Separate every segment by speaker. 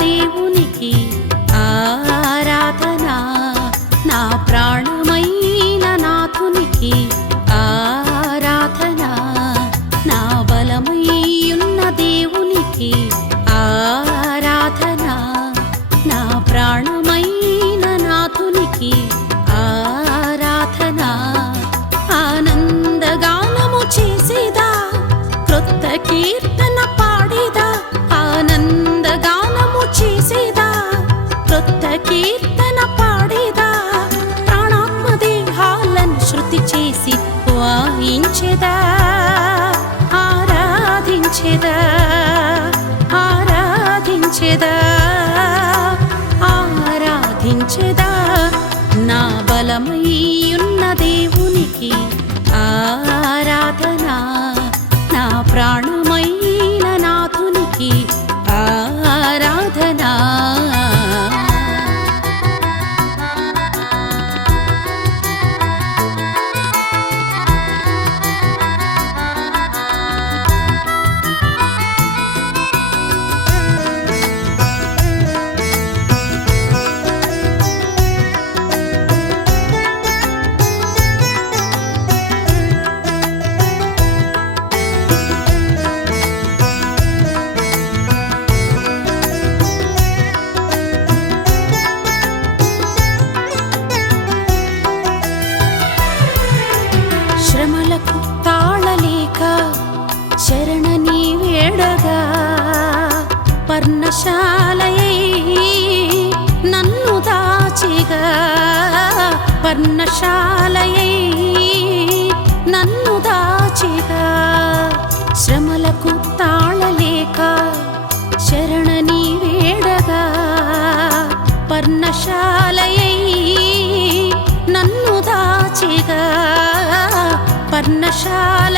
Speaker 1: దేవుడు శృతి చేసి వాయించెదా ఆరాధించెదా? ఆరాధించెదా? ఆరాధించెదా? నా బలమయ్యున్న దేవునికి ఆరాధన? నా ప్రాణమైన నాథునికి ఆరాధనా? పర్ణశాలయై నన్ను దాచిగా. శ్రమలకు తాళలేక. శరణని వేడగా పర్ణశాలయై. నన్ను దాచిగా. పర్ణశాల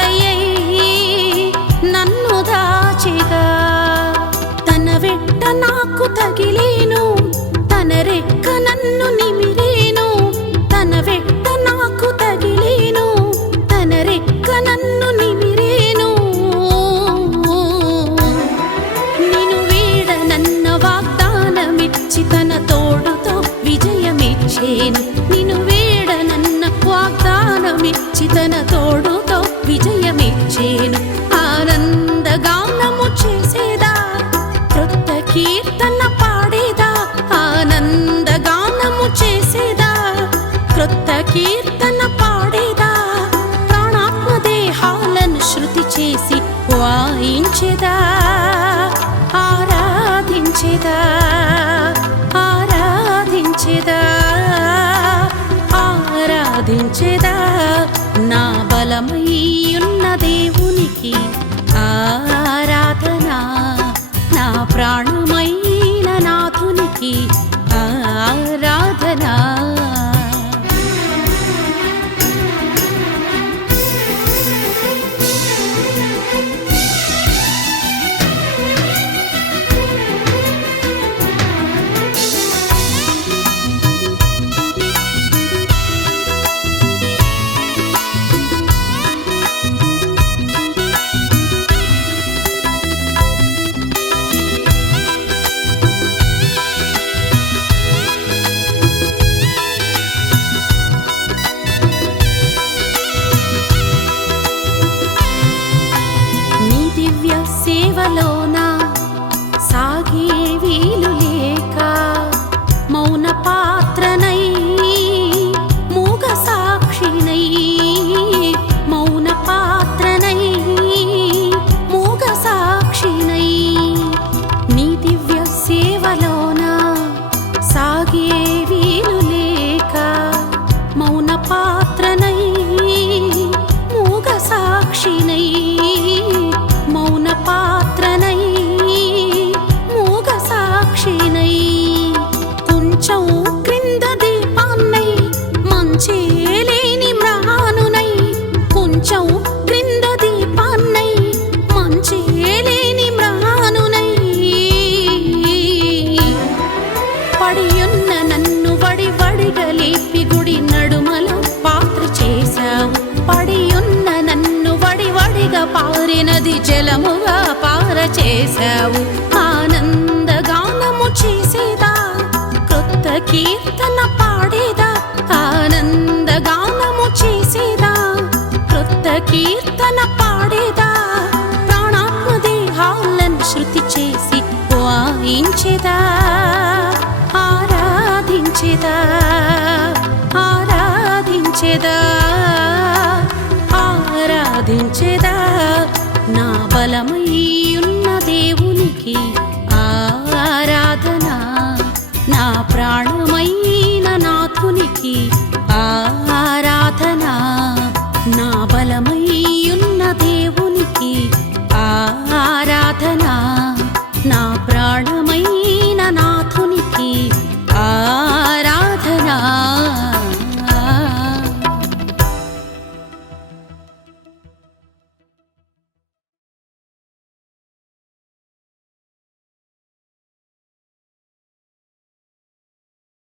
Speaker 1: వాయించెదా ఆరాధించెదా? ఆరాధించెదా? ఆరాధించెదా? నా బలమయ్యున్న పారినది జలముగా పార చేశావు ఆనందగానము చేసేదా? క్రొత్త కీర్తన పాడేదా? ఆనందగానము చేసేదా? క్రొత్త కీర్తన పాడేదా? ప్రాణాత్మ దేహాలను శృతి చేసి వాయించేదా బలమయ్యున్న దేవునికి ఆరాధన. నా ప్రాణమైన నాథునికి ఆరాధన. నా బలమయ్యున్న దేవునికి ఆరాధన. నా ప్రాణమయ్యి